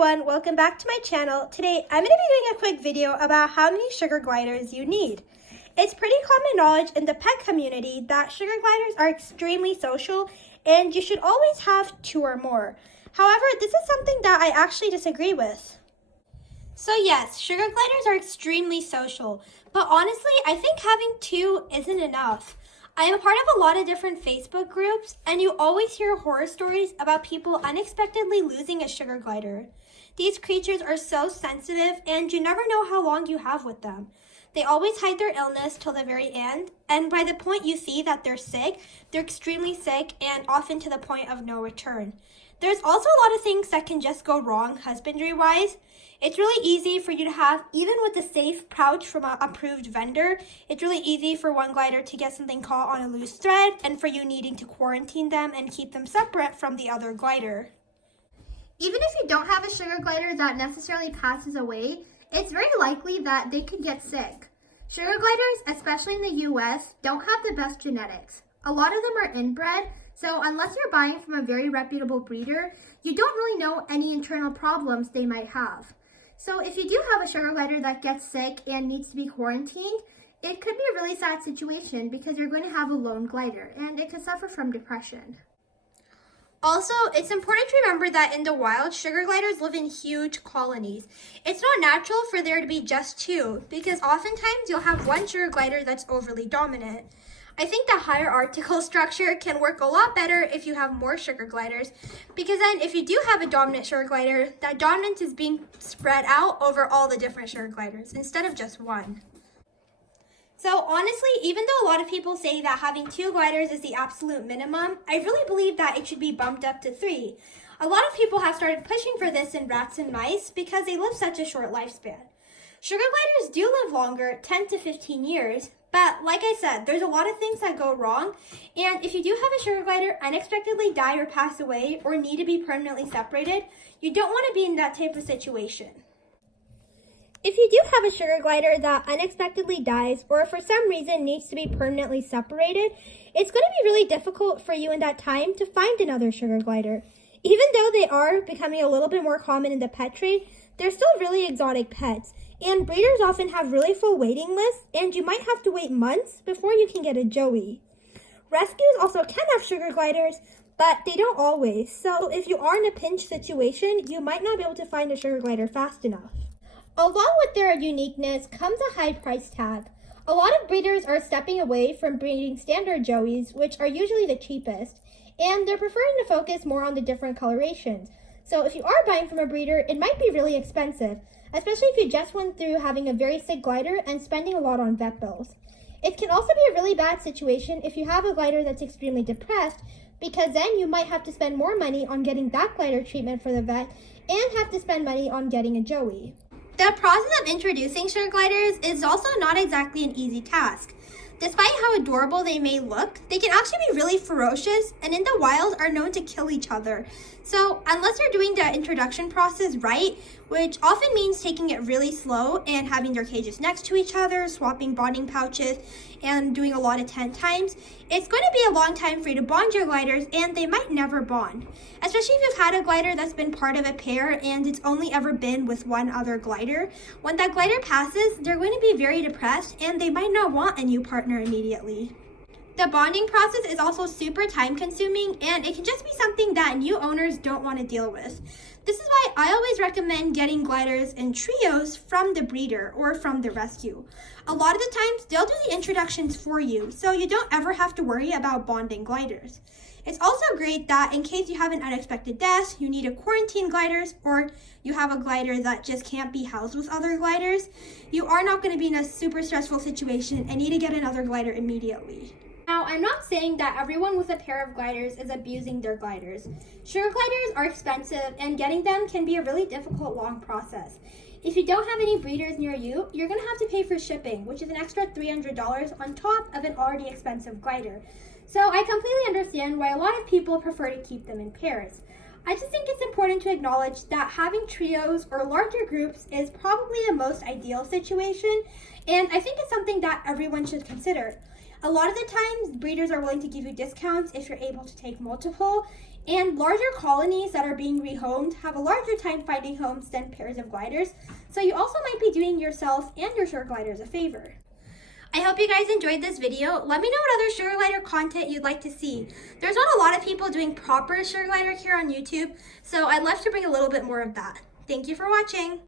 everyone, welcome back to my channel. Today I'm going to be doing a quick video about how many sugar gliders you need. It's pretty common knowledge in the pet community that sugar gliders are extremely social and you should always have 2 or more. However, this is something that I actually disagree with. So yes, sugar gliders are extremely social, but honestly I think having 2 isn't enough. I am a part of a lot of different Facebook groups, and you always hear horror stories about people unexpectedly losing a sugar glider. These creatures are so sensitive, and you never know how long you have with them. They always hide their illness till the very end, and by the point you see that they're sick, they're extremely sick and often to the point of no return. There's also a lot of things that can just go wrong husbandry-wise. It's really easy for you to have, even with a safe pouch from an approved vendor, it's really easy for one glider to get something caught on a loose thread and for you needing to quarantine them and keep them separate from the other glider. Even if you don't have a sugar glider that necessarily passes away, it's very likely that they could get sick. Sugar gliders, especially in the US, don't have the best genetics. A lot of them are inbred, so unless you're buying from a very reputable breeder, you don't really know any internal problems they might have. So if you do have a sugar glider that gets sick and needs to be quarantined, it could be a really sad situation because you're going to have a lone glider and it could suffer from depression. Also, it's important to remember that in the wild, sugar gliders live in huge colonies. It's not natural for there to be just 2 because oftentimes you'll have one sugar glider that's overly dominant. I think the hierarchical structure can work a lot better if you have more sugar gliders, because then if you do have a dominant sugar glider, that dominance is being spread out over all the different sugar gliders instead of just one. So honestly, even though a lot of people say that having 2 gliders is the absolute minimum, I really believe that it should be bumped up to 3. A lot of people have started pushing for this in rats and mice because they live such a short lifespan. Sugar gliders do live longer, 10 to 15 years, but like I said, there's a lot of things that go wrong, and if you do have a sugar glider unexpectedly die or pass away or need to be permanently separated, you don't want to be in that type of situation. If you do have a sugar glider that unexpectedly dies or for some reason needs to be permanently separated, it's going to be really difficult for you in that time to find another sugar glider. Even though they are becoming a little bit more common in the pet trade, they're still really exotic pets. And breeders often have really full waiting lists, and you might have to wait months before you can get a joey. Rescues also can have sugar gliders, but they don't always. So if you are in a pinch situation, you might not be able to find a sugar glider fast enough. Along with their uniqueness comes a high price tag. A lot of breeders are stepping away from breeding standard joeys, which are usually the cheapest, and they're preferring to focus more on the different colorations. So if you are buying from a breeder, it might be really expensive, especially if you just went through having a very sick glider and spending a lot on vet bills. It can also be a really bad situation if you have a glider that's extremely depressed, because then you might have to spend more money on getting that glider treatment for the vet and have to spend money on getting a joey. The process of introducing sugar gliders is also not exactly an easy task. Despite how adorable they may look, they can actually be really ferocious and in the wild are known to kill each other. So unless you're doing the introduction process right, which often means taking it really slow and having their cages next to each other, swapping bonding pouches, and doing a lot of 10 times, it's going to be a long time for you to bond your gliders and they might never bond. Especially if you've had a glider that's been part of a pair and it's only ever been with one other glider. When that glider passes, they're going to be very depressed and they might not want a new partner immediately. The bonding process is also super time consuming and it can just be something that new owners don't want to deal with. This is why I always recommend getting gliders in trios from the breeder or from the rescue. A lot of the times they'll do the introductions for you, so you don't ever have to worry about bonding gliders. It's also great that in case you have an unexpected death, you need to quarantine gliders, or you have a glider that just can't be housed with other gliders, you are not going to be in a super stressful situation and need to get another glider immediately. Now, I'm not saying that everyone with a pair of gliders is abusing their gliders. Sugar gliders are expensive and getting them can be a really difficult, long process. If you don't have any breeders near you, you're going to have to pay for shipping, which is an extra $300 on top of an already expensive glider. So I completely understand why a lot of people prefer to keep them in pairs. I just think it's important to acknowledge that having trios or larger groups is probably the most ideal situation, and I think it's something that everyone should consider. A lot of the times, breeders are willing to give you discounts if you're able to take multiple, And larger colonies that are being rehomed have a larger time finding homes than pairs of gliders, so you also might be doing yourself and your sugar gliders a favor. I hope you guys enjoyed this video. Let me know what other sugar glider content you'd like to see. There's not a lot of people doing proper sugar glider here on YouTube, so I'd love to bring a little bit more of that. Thank you for watching.